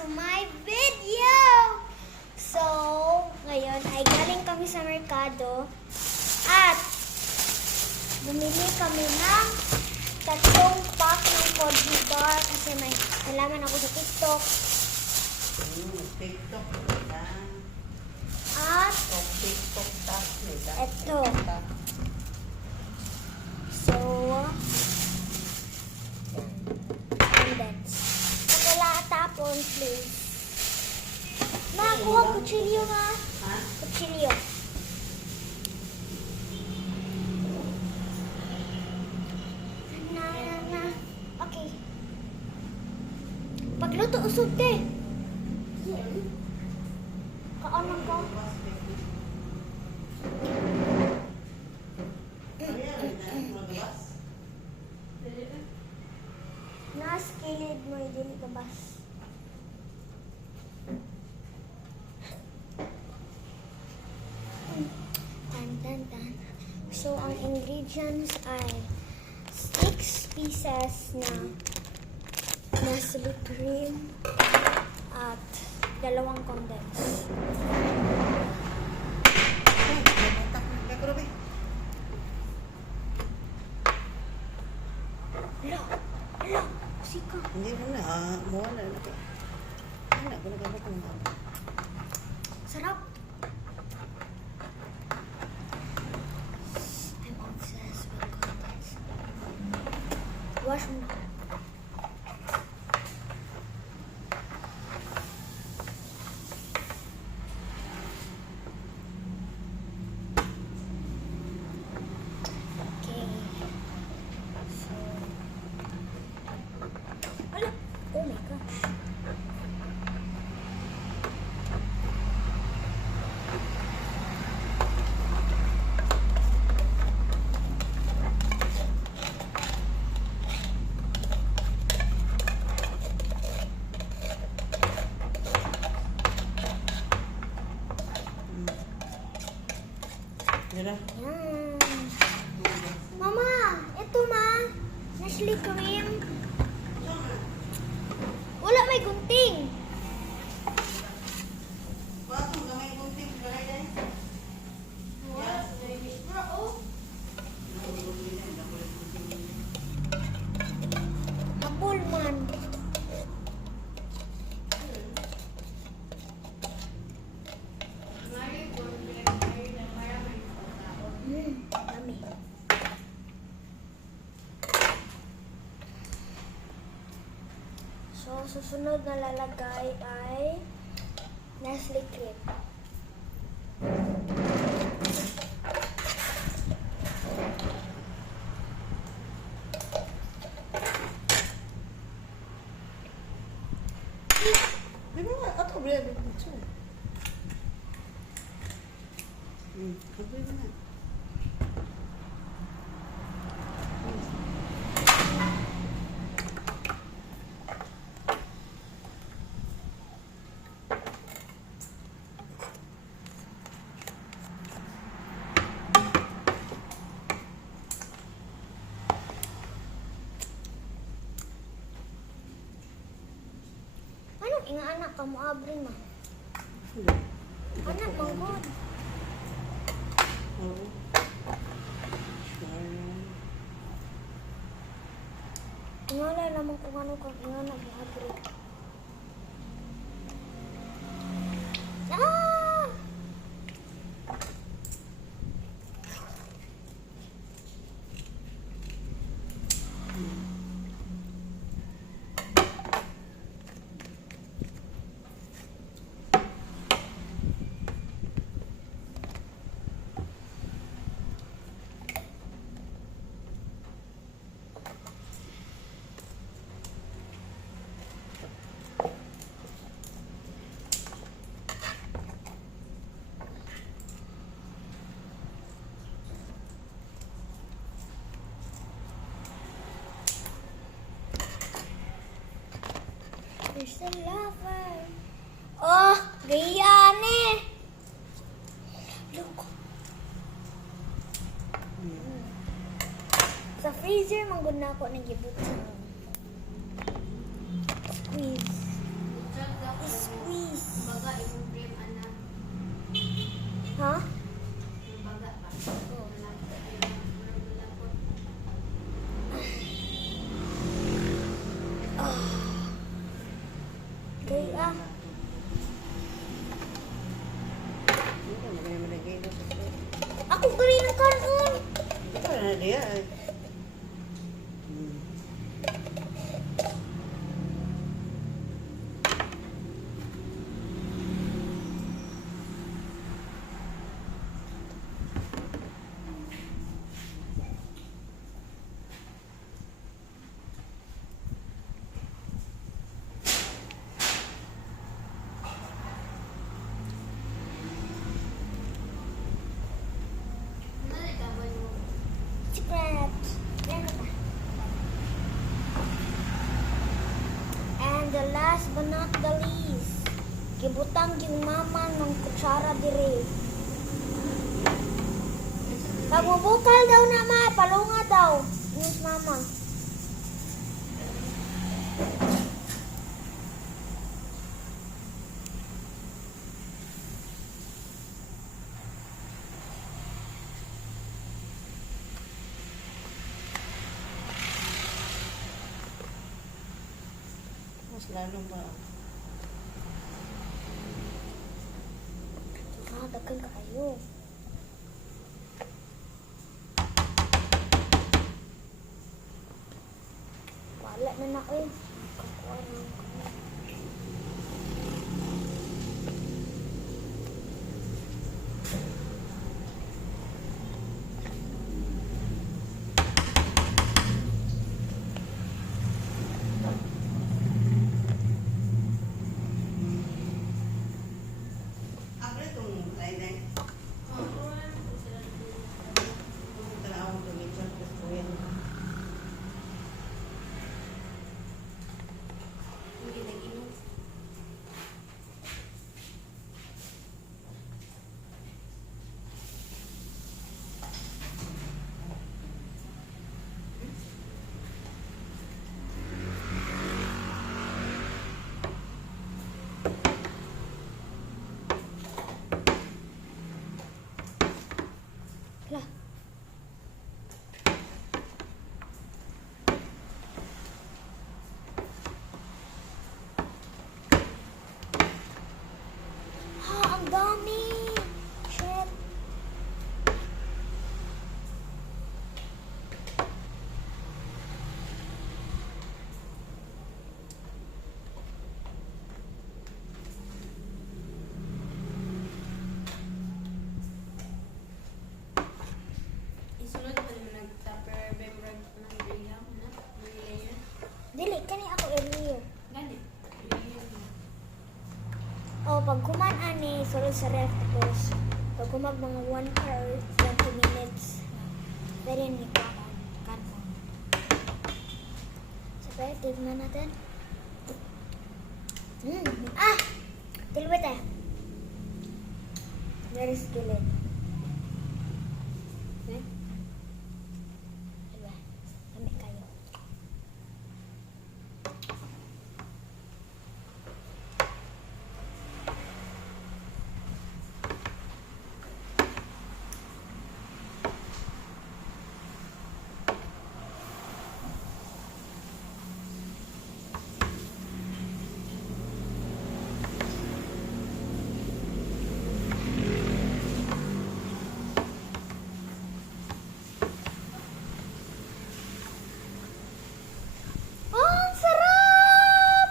to my video! So, ngayon ay galing kami sa merkado at bumili kami ng 3 pack ng Koji bar kasi may nalaman ako sa TikTok. TikTok na. At TikTok tap nila. ito. So, condense. Kung wala tapon, please. Ma, kuha kutsilyo ma. Ha? Kutsilyo. Na. Okay. Pagluto usog te. Kaanong ko? Naskilid mo yung labas. Tan. So, ang ingredients ay 6 pieces na Nestle cream at 2 condense. Hala, sika. Hindi mo na. Mawala na ka. Ano ko na. Sarap. I'm obsessed with condense. Wash mo. Okay. So, hala. Oh my gosh. Mira. Yan. Mama, ito ma. Nestle cream. Wala may gunting. Bakit gamay gunting balay dai? Apple man. Dami. So, susunod na lalagay ay Nestle cream. Di ba ato bread dito? Kabay na. Anong inaanak ka mo abri ma? Anak mo god. Oo. Sure. Ingala naman kung ano kang inaanak mo abri. Ah! There's the lover. Oh, gayane. Look. Sa freezer, manggod na ako nagibot sa squeeze. Uy, ah. Hindi mo kaya malagay doon sa store. Ako galing ng karon. Ito na diya. Secret. Yan na ba? And the last but not the least, gibutang yung mama ng kutsara dire. Pag mabukal daw na ma, palunga daw. Yes, mama. Mas lalo ba? Ah, daghan ka kayo. Wala na na eh. Kakuha na ako. Ako na itong line. Tanaw ko dito. Gusto yan. Lah. Ha, ang dami. Shit. Isunod pa naman nag-tupper bebrag ng Graham na layer. Dili, kani ako earlier. Ganit. Layer na. Oh, pag kuman ani, sulod sa ref, tapos pag kumag mga 1 hour, 20 minutes, pwede ni kanon. So, pwede, tignan natin. Ah! Tilwit eh. Very skilled. Eh? Diba? Kami kayo. Ang sarap!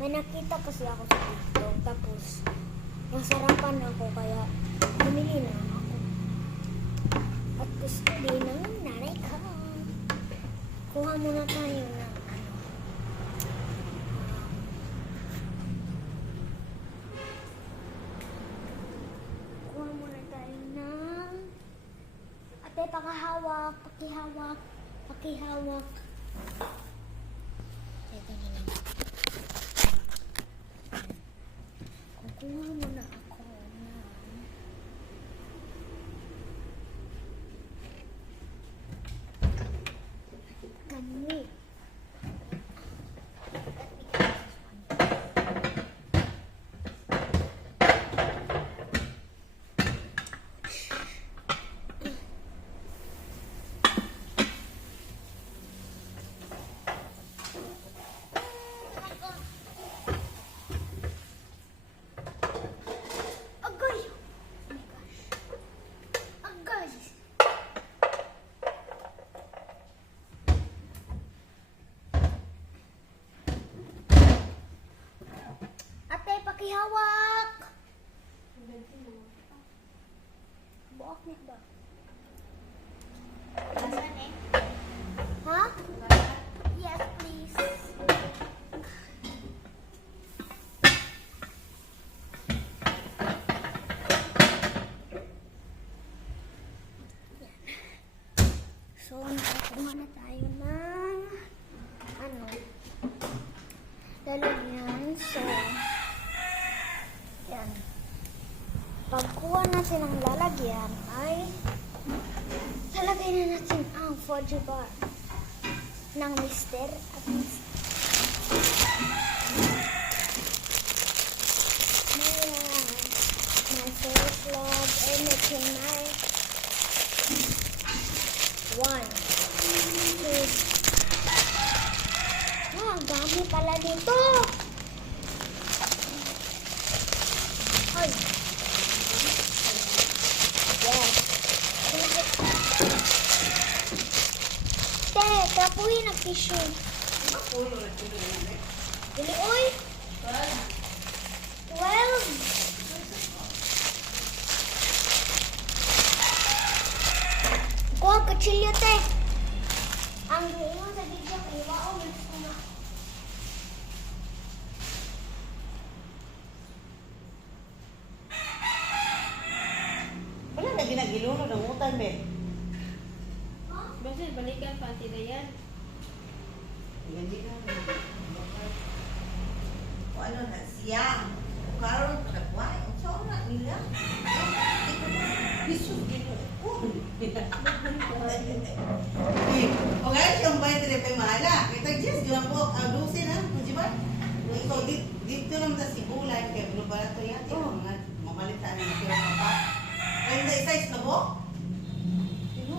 May nakita kasi ako sa TikTok, tapos nasarapan ako, kaya bumili na ako. At gusto din ng nanay ko. Kuha muna tayo ng kuha muna tayo ng ate, pakihawak, pakihawak, pakihawak. Teka na lang. Kukuha muna ako ng kami. lawak. Buak niya ba? Lasan eh. Ha? Yes, please. So, nakakuha na tayo ng ano, lalagyan. So, yan. Pagkuha natin ng lalagyan ay lalagay na natin ang fudge bar ng Mr. at Miss. Ayan. My first love and making my 1, 2. Ah, ang dami pala dito. Ay. Yes. Te, trapuhin ang tissue. Dili, uy. 12. Kuha ang kutsilyo, te. Ang mo sa video kay Wao, na. Wala na ginagiluno ng utang, be. Basta balikan pa sila yan. Ganyan na. O ano na siya. Karon nagway. Ang sauna nila. Bisus gino. O nga siyang bayad rin pa mahala. Kita just gina po ang dusin ha. Di ba? So dito naman sa sibulan kaya ano para to yan. Mga mamalitan na kaya pa. Kaya na isa na po.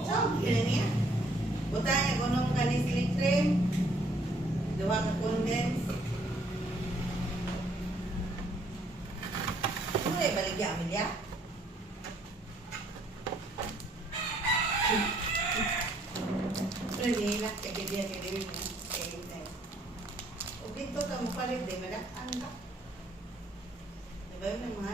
So, gina niya. Buta niya kung anong kanis slick cream. Dua ka condense. Ano eh, baligya, Amelia? Pero hindi na, kaya dia. O dito ka mo palit, di ba na? Ano? Diba yun ang mga